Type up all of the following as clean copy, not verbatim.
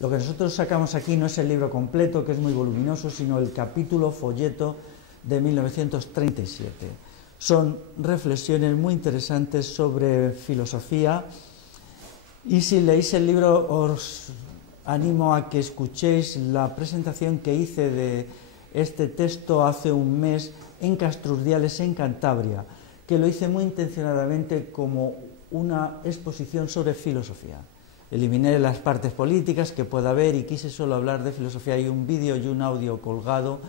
Lo que nosotros sacamos aquí no es el libro completo, que es muy voluminoso, sino el capítulo folleto de 1937. Son reflexiones muy interesantes sobre filosofía, y si leéis el libro os animo a que escuchéis la presentación que hice de este texto hace un mes en Castrurdiales, en Cantabria, que lo hice muy intencionadamente como una exposición sobre filosofía. Eliminé las partes políticas que pueda haber y quise solo hablar de filosofía. Hay un vídeo y un audio colgado.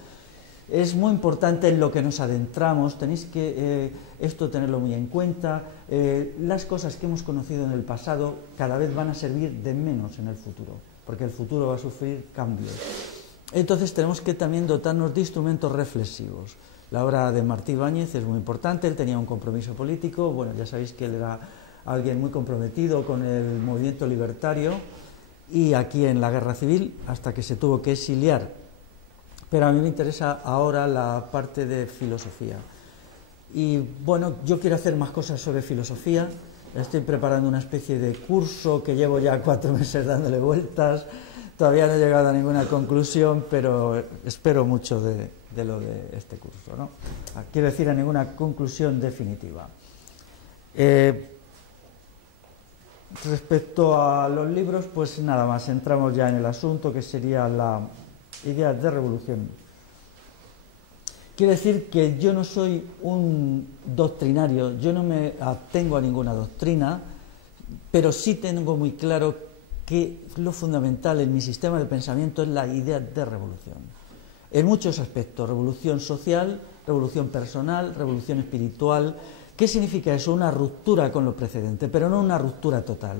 Es muy importante en lo que nos adentramos, tenéis que esto tenerlo muy en cuenta. Las cosas que hemos conocido en el pasado cada vez van a servir de menos en el futuro, porque el futuro va a sufrir cambios. Entonces tenemos que también dotarnos de instrumentos reflexivos. La obra de Martí Ibáñez es muy importante, él tenía un compromiso político, bueno, ya sabéis que él era alguien muy comprometido con el movimiento libertario y aquí en la guerra civil, hasta que se tuvo que exiliar. Pero a mí me interesa ahora la parte de filosofía. Y bueno, yo quiero hacer más cosas sobre filosofía. Estoy preparando una especie de curso que llevo ya 4 meses dándole vueltas. Todavía no he llegado a ninguna conclusión, pero espero mucho de lo de este curso, ¿no? Quiero decir, a ninguna conclusión definitiva. Respecto a los libros, pues nada más, entramos ya en el asunto, que sería la idea de revolución. Quiero decir que yo no soy un doctrinario, yo no me atengo a ninguna doctrina, pero sí tengo muy claro que lo fundamental en mi sistema de pensamiento es la idea de revolución. En muchos aspectos, revolución social, revolución personal, revolución espiritual. ¿Qué significa eso? Una ruptura con lo precedente, pero no una ruptura total.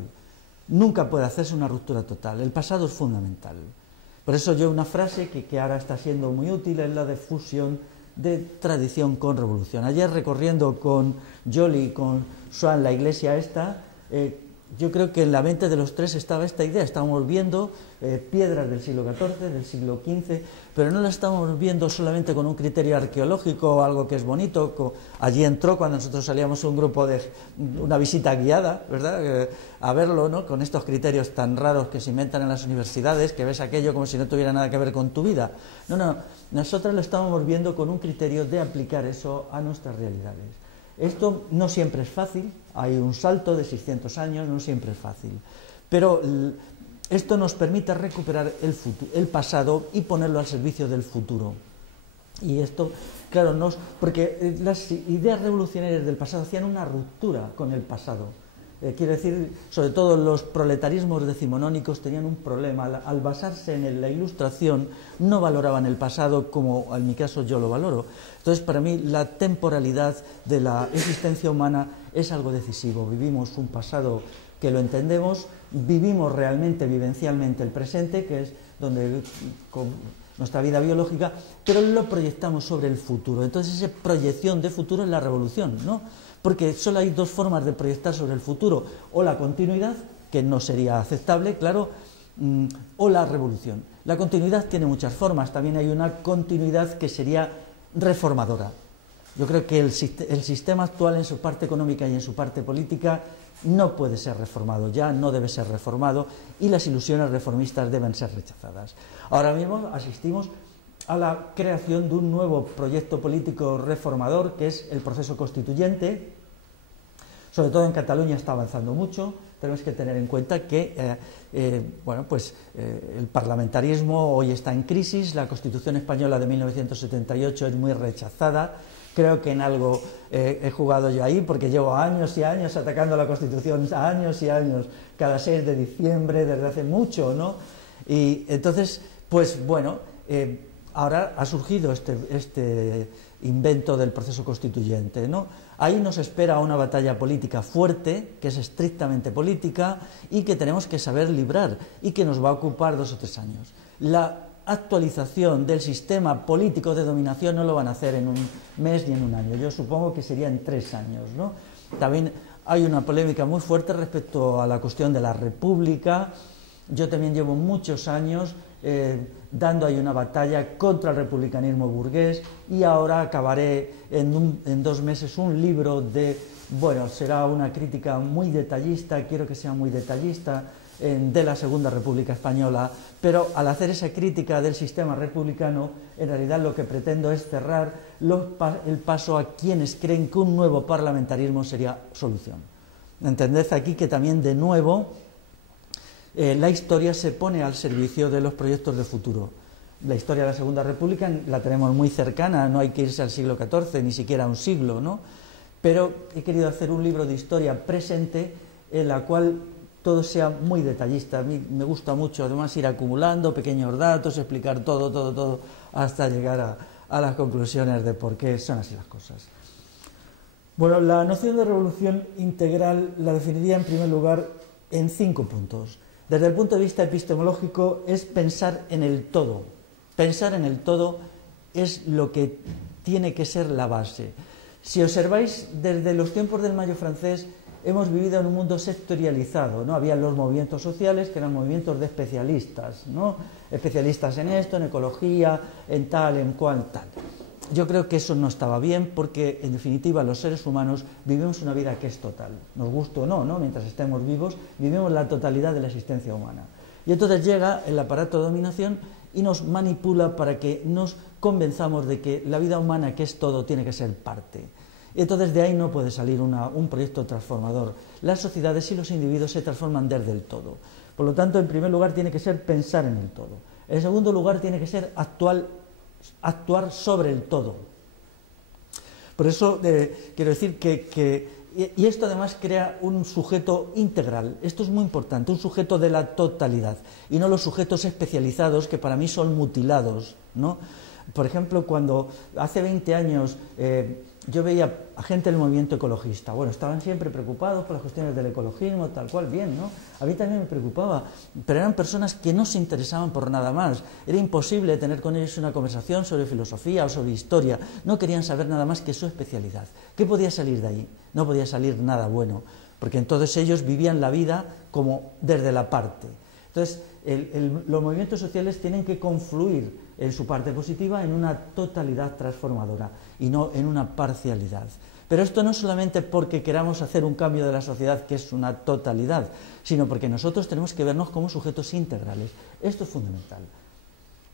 Nunca puede hacerse una ruptura total. El pasado es fundamental. Por eso yo una frase que ahora está siendo muy útil es la de fusión de tradición con revolución. Ayer recorriendo con Joly, con Swan, la iglesia esta, yo creo que en la mente de los tres estaba esta idea. Estábamos viendo piedras del siglo XIV, del siglo XV, pero no la estamos viendo solamente con un criterio arqueológico o algo que es bonito. Allí entró, cuando nosotros salíamos un grupo de una visita guiada, ¿verdad? A verlo, ¿no? Con estos criterios tan raros que se inventan en las universidades, que ves aquello como si no tuviera nada que ver con tu vida. No, no, nosotros lo estamos viendo con un criterio de aplicar eso a nuestras realidades. Esto no siempre es fácil, hay un salto de 600 años, no siempre es fácil, pero esto nos permite recuperar el pasado y ponerlo al servicio del futuro. Y esto, claro, porque las ideas revolucionarias del pasado hacían una ruptura con el pasado. Quiero decir, sobre todo los proletariismos decimonónicos tenían un problema. Al basarse en la Ilustración, no valoraban el pasado como en mi caso yo lo valoro. Entonces, para mí, la temporalidad de la existencia humana es algo decisivo. Vivimos un pasado que lo entendemos, vivimos realmente, vivencialmente el presente, que es donde con nuestra vida biológica, pero lo proyectamos sobre el futuro. Entonces, esa proyección de futuro es la revolución, ¿no? Porque solo hay dos formas de proyectar sobre el futuro: o la continuidad, que no sería aceptable, claro, o la revolución. La continuidad tiene muchas formas, también hay una continuidad que sería reformadora. Yo creo que el sistema actual, en su parte económica y en su parte política, no puede ser reformado ya, no debe ser reformado, y las ilusiones reformistas deben ser rechazadas. Ahora mismo asistimos a la creación de un nuevo proyecto político reformador, que es el proceso constituyente. Sobre todo en Cataluña está avanzando mucho. Tenemos que tener en cuenta que el parlamentarismo hoy está en crisis. La Constitución española de 1978 es muy rechazada. Creo que en algo he jugado yo ahí, porque llevo años y años atacando la Constitución, años y años, cada 6 de diciembre, desde hace mucho, ¿no? Y entonces, pues bueno, ahora ha surgido este invento del proceso constituyente, ¿no? Ahí nos espera una batalla política fuerte, que es estrictamente política y que tenemos que saber librar y que nos va a ocupar 2 o 3 años. La actualización del sistema político de dominación no lo van a hacer en un mes ni en un año. Yo supongo que sería en 3 años, ¿no? También hay una polémica muy fuerte respecto a la cuestión de la república. Yo también llevo muchos años dando ahí una batalla contra el republicanismo burgués, y ahora acabaré en 2 meses un libro será una crítica muy detallista, quiero que sea muy detallista, de la Segunda República Española, pero al hacer esa crítica del sistema republicano, en realidad lo que pretendo es cerrar el paso a quienes creen que un nuevo parlamentarismo sería solución. Entended aquí que también, de nuevo, la historia se pone al servicio de los proyectos de futuro. La historia de la Segunda República la tenemos muy cercana, no hay que irse al siglo XIV, ni siquiera a un siglo, ¿no? Pero he querido hacer un libro de historia presente en la cual todo sea muy detallista. A mí me gusta mucho, además, ir acumulando pequeños datos, explicar todo, hasta llegar a las conclusiones de por qué son así las cosas. Bueno, la noción de revolución integral la definiría en primer lugar en 5 puntos. Desde el punto de vista epistemológico es pensar en el todo. Pensar en el todo es lo que tiene que ser la base. Si observáis, desde los tiempos del Mayo francés hemos vivido en un mundo sectorializado, ¿no? Había los movimientos sociales, que eran movimientos de especialistas, ¿no? Especialistas en esto, en ecología, en tal, en cual, tal. Yo creo que eso no estaba bien porque, en definitiva, los seres humanos vivimos una vida que es total. Nos guste o no, ¿no? Mientras estemos vivos, vivimos la totalidad de la existencia humana. Y entonces llega el aparato de dominación y nos manipula para que nos convenzamos de que la vida humana, que es todo, tiene que ser parte. Y entonces de ahí no puede salir un proyecto transformador. Las sociedades y los individuos se transforman desde el todo. Por lo tanto, en primer lugar, tiene que ser pensar en el todo. En segundo lugar, tiene que ser actuar sobre el todo. Por eso quiero decir y esto además crea un sujeto integral. Esto es muy importante, un sujeto de la totalidad, y no los sujetos especializados que para mí son mutilados, ¿no? Por ejemplo, cuando hace 20 años yo veía a gente del movimiento ecologista, bueno, estaban siempre preocupados por las cuestiones del ecologismo, tal cual, bien, ¿no? A mí también me preocupaba, pero eran personas que no se interesaban por nada más. Era imposible tener con ellos una conversación sobre filosofía o sobre historia. No querían saber nada más que su especialidad. ¿Qué podía salir de ahí? No podía salir nada bueno, porque entonces ellos vivían la vida como desde la parte. Entonces, los movimientos sociales tienen que confluir en su parte positiva en una totalidad transformadora y no en una parcialidad. Pero esto no solamente porque queramos hacer un cambio de la sociedad que es una totalidad, sino porque nosotros tenemos que vernos como sujetos integrales. Esto es fundamental.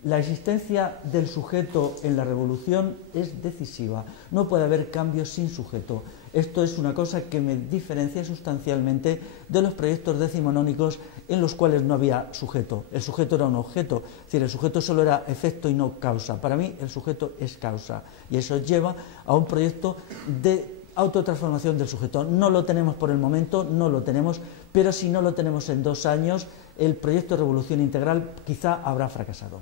La existencia del sujeto en la revolución es decisiva. No puede haber cambios sin sujeto. Esto es una cosa que me diferencia sustancialmente de los proyectos decimonónicos en los cuales no había sujeto. El sujeto era un objeto, es decir, el sujeto solo era efecto y no causa. Para mí el sujeto es causa y eso lleva a un proyecto de autotransformación del sujeto. No lo tenemos por el momento, no lo tenemos, pero si no lo tenemos en 2 años, el proyecto de revolución integral quizá habrá fracasado.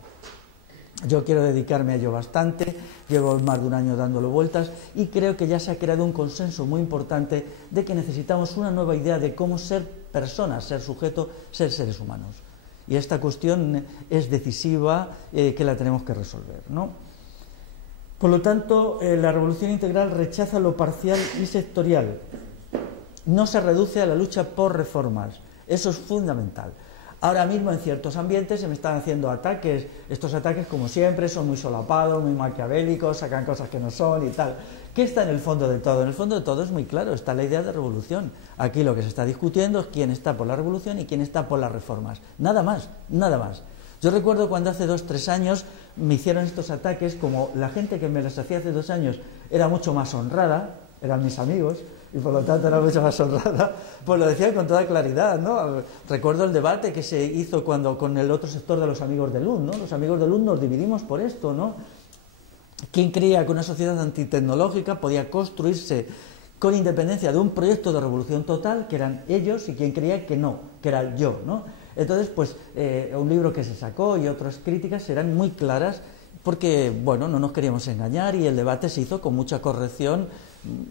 Yo quiero dedicarme a ello bastante, llevo más de 1 año dándole vueltas y creo que ya se ha creado un consenso muy importante de que necesitamos una nueva idea de cómo ser personas, ser sujeto, ser seres humanos. Y esta cuestión es decisiva, que la tenemos que resolver, ¿no? Por lo tanto, la revolución integral rechaza lo parcial y sectorial. No se reduce a la lucha por reformas. Eso es fundamental. Ahora mismo en ciertos ambientes se me están haciendo ataques. Estos ataques, como siempre, son muy solapados, muy maquiavélicos, sacan cosas que no son y tal. ¿Qué está en el fondo de todo? En el fondo de todo es muy claro, está la idea de revolución. Aquí lo que se está discutiendo es quién está por la revolución y quién está por las reformas. Nada más, nada más. Yo recuerdo cuando hace 2 o 3 años me hicieron estos ataques, como la gente que me los hacía hace 2 años era mucho más honrada, eran mis amigos, y por lo tanto era mucho más honrada, pues lo decían con toda claridad, ¿no? Recuerdo el debate que se hizo con el otro sector de los amigos de Lund, ¿no? Los amigos de Lund nos dividimos por esto, ¿no? ¿Quién creía que una sociedad antitecnológica podía construirse con independencia de un proyecto de revolución total, que eran ellos, y quien creía que no, que era yo, ¿no? Entonces, pues, un libro que se sacó y otras críticas eran muy claras, porque, bueno, no nos queríamos engañar y el debate se hizo con mucha corrección.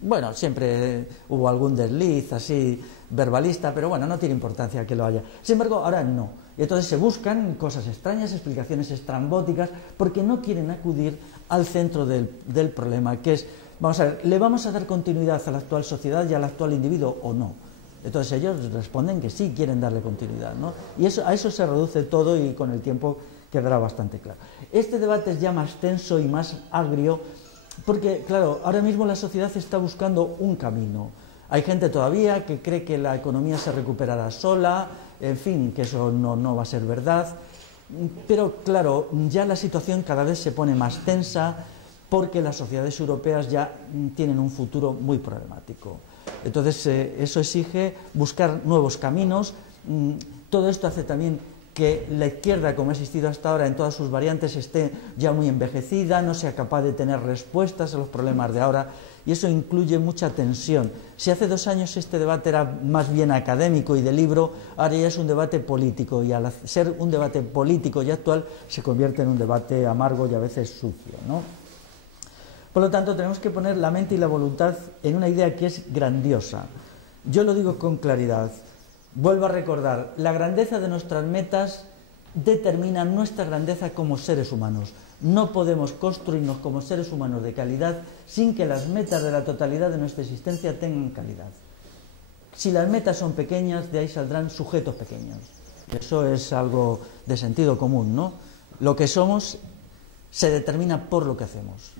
Bueno, siempre hubo algún desliz así verbalista, pero bueno, no tiene importancia que lo haya. Sin embargo, ahora no. Y entonces se buscan cosas extrañas, explicaciones estrambóticas, porque no quieren acudir al centro del problema, que es, vamos a ver, ¿le vamos a dar continuidad a la actual sociedad y al actual individuo o no? Entonces ellos responden que sí quieren darle continuidad, ¿no? Y a eso se reduce todo y con el tiempo quedará bastante claro. Este debate es ya más tenso y más agrio porque, claro, ahora mismo la sociedad está buscando un camino. Hay gente todavía que cree que la economía se recuperará sola, en fin, que eso no va a ser verdad. Pero claro, ya la situación cada vez se pone más tensa porque las sociedades europeas ya tienen un futuro muy problemático. Entonces, eso exige buscar nuevos caminos. Todo esto hace también que la izquierda, como ha existido hasta ahora en todas sus variantes, esté ya muy envejecida, no sea capaz de tener respuestas a los problemas de ahora, y eso incluye mucha tensión. Si hace 2 años este debate era más bien académico y de libro, ahora ya es un debate político, y al ser un debate político y actual, se convierte en un debate amargo y a veces sucio, ¿no? Por lo tanto, tenemos que poner la mente y la voluntad en una idea que es grandiosa. Yo lo digo con claridad. Vuelvo a recordar, la grandeza de nuestras metas determina nuestra grandeza como seres humanos. No podemos construirnos como seres humanos de calidad sin que las metas de la totalidad de nuestra existencia tengan calidad. Si las metas son pequeñas, de ahí saldrán sujetos pequeños. Eso es algo de sentido común, ¿no? Lo que somos se determina por lo que hacemos.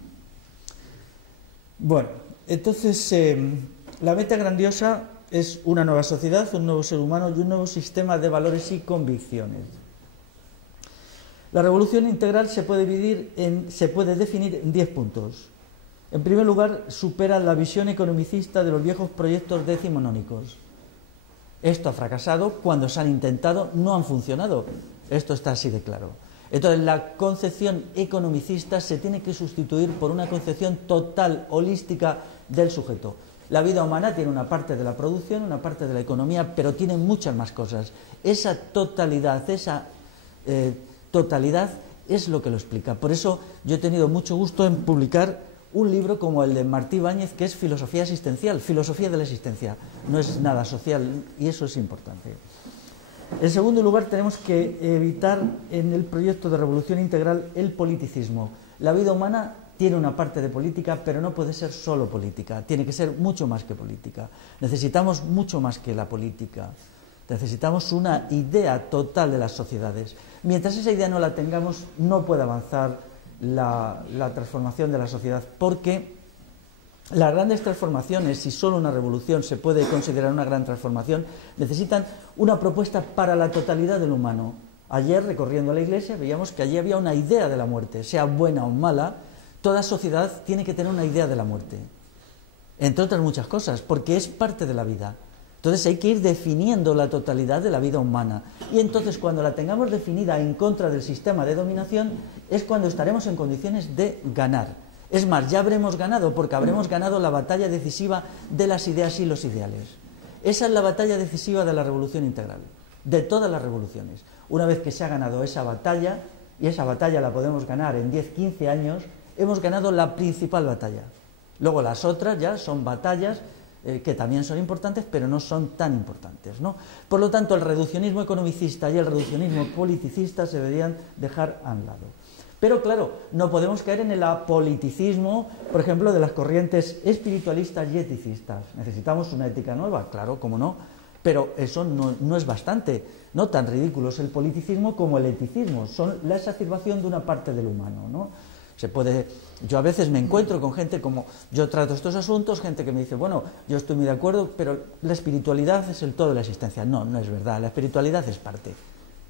Bueno, entonces la meta grandiosa es una nueva sociedad, un nuevo ser humano y un nuevo sistema de valores y convicciones. La revolución integral se puede definir en 10 puntos. En primer lugar, supera la visión economicista de los viejos proyectos decimonónicos. Esto ha fracasado, cuando se han intentado no han funcionado. Esto está así de claro. Entonces, la concepción economicista se tiene que sustituir por una concepción total, holística del sujeto. La vida humana tiene una parte de la producción, una parte de la economía, pero tiene muchas más cosas. Esa totalidad es lo que lo explica. Por eso yo he tenido mucho gusto en publicar un libro como el de Martí Ibáñez, que es filosofía existencial, filosofía de la existencia. No es nada social y eso es importante. En segundo lugar, tenemos que evitar en el proyecto de revolución integral el politicismo. La vida humana tiene una parte de política, pero no puede ser solo política, tiene que ser mucho más que política. Necesitamos mucho más que la política, necesitamos una idea total de las sociedades. Mientras esa idea no la tengamos, no puede avanzar la transformación de la sociedad, porque las grandes transformaciones, si solo una revolución se puede considerar una gran transformación, necesitan una propuesta para la totalidad del humano. Ayer, recorriendo la iglesia, veíamos que allí había una idea de la muerte, sea buena o mala. Toda sociedad tiene que tener una idea de la muerte, entre otras muchas cosas, porque es parte de la vida. Entonces hay que ir definiendo la totalidad de la vida humana. Y entonces, cuando la tengamos definida en contra del sistema de dominación, es cuando estaremos en condiciones de ganar. Es más, ya habremos ganado, porque habremos ganado la batalla decisiva de las ideas y los ideales. Esa es la batalla decisiva de la revolución integral, de todas las revoluciones. Una vez que se ha ganado esa batalla, y esa batalla la podemos ganar en 10, 15 años, hemos ganado la principal batalla. Luego las otras ya son batallas que también son importantes, pero no son tan importantes, ¿no? Por lo tanto, el reduccionismo economicista y el reduccionismo politicista se deberían dejar a un lado. Pero claro, no podemos caer en el apoliticismo, por ejemplo, de las corrientes espiritualistas y eticistas. ¿Necesitamos una ética nueva? Claro, cómo no. Pero eso no es bastante. No tan ridículo es el politicismo como el eticismo. Son la exacerbación de una parte del humano, ¿no? Yo a veces me encuentro con gente, como yo trato estos asuntos, gente que me dice, bueno, yo estoy muy de acuerdo, pero la espiritualidad es el todo de la existencia. No, no es verdad, la espiritualidad es parte.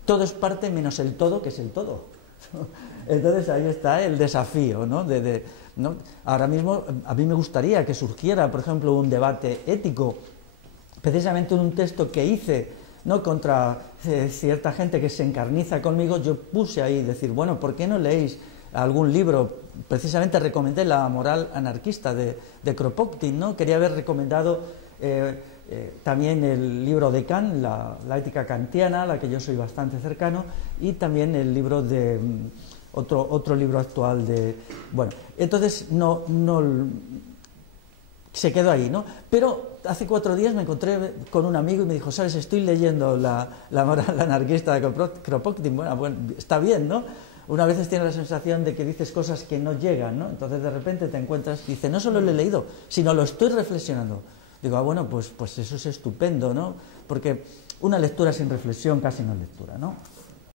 Todo es parte menos el todo, que es el todo. Entonces ahí está el desafío, ¿no? ¿no? Ahora mismo a mí me gustaría que surgiera, por ejemplo, un debate ético, precisamente en un texto que hice, ¿no?, contra cierta gente que se encarniza conmigo. Yo puse ahí, decir, bueno, ¿por qué no leéis algún libro? Precisamente recomendé La moral anarquista de Kropotkin, ¿no? Quería haber recomendado también el libro de Kant, la ética kantiana, a la que yo soy bastante cercano, y también el libro de otro libro actual de... Bueno, entonces no se quedó ahí, ¿no? Pero hace 4 días me encontré con un amigo y me dijo, ¿sabes? Estoy leyendo la moral anarquista de Kropotkin. Bueno, está bien, ¿no? Una vez tienes la sensación de que dices cosas que no llegan, ¿no? Entonces de repente te encuentras, dice, no solo lo he leído, sino lo estoy reflexionando. Digo, bueno, pues eso es estupendo, ¿no? Porque una lectura sin reflexión casi no es lectura, ¿no?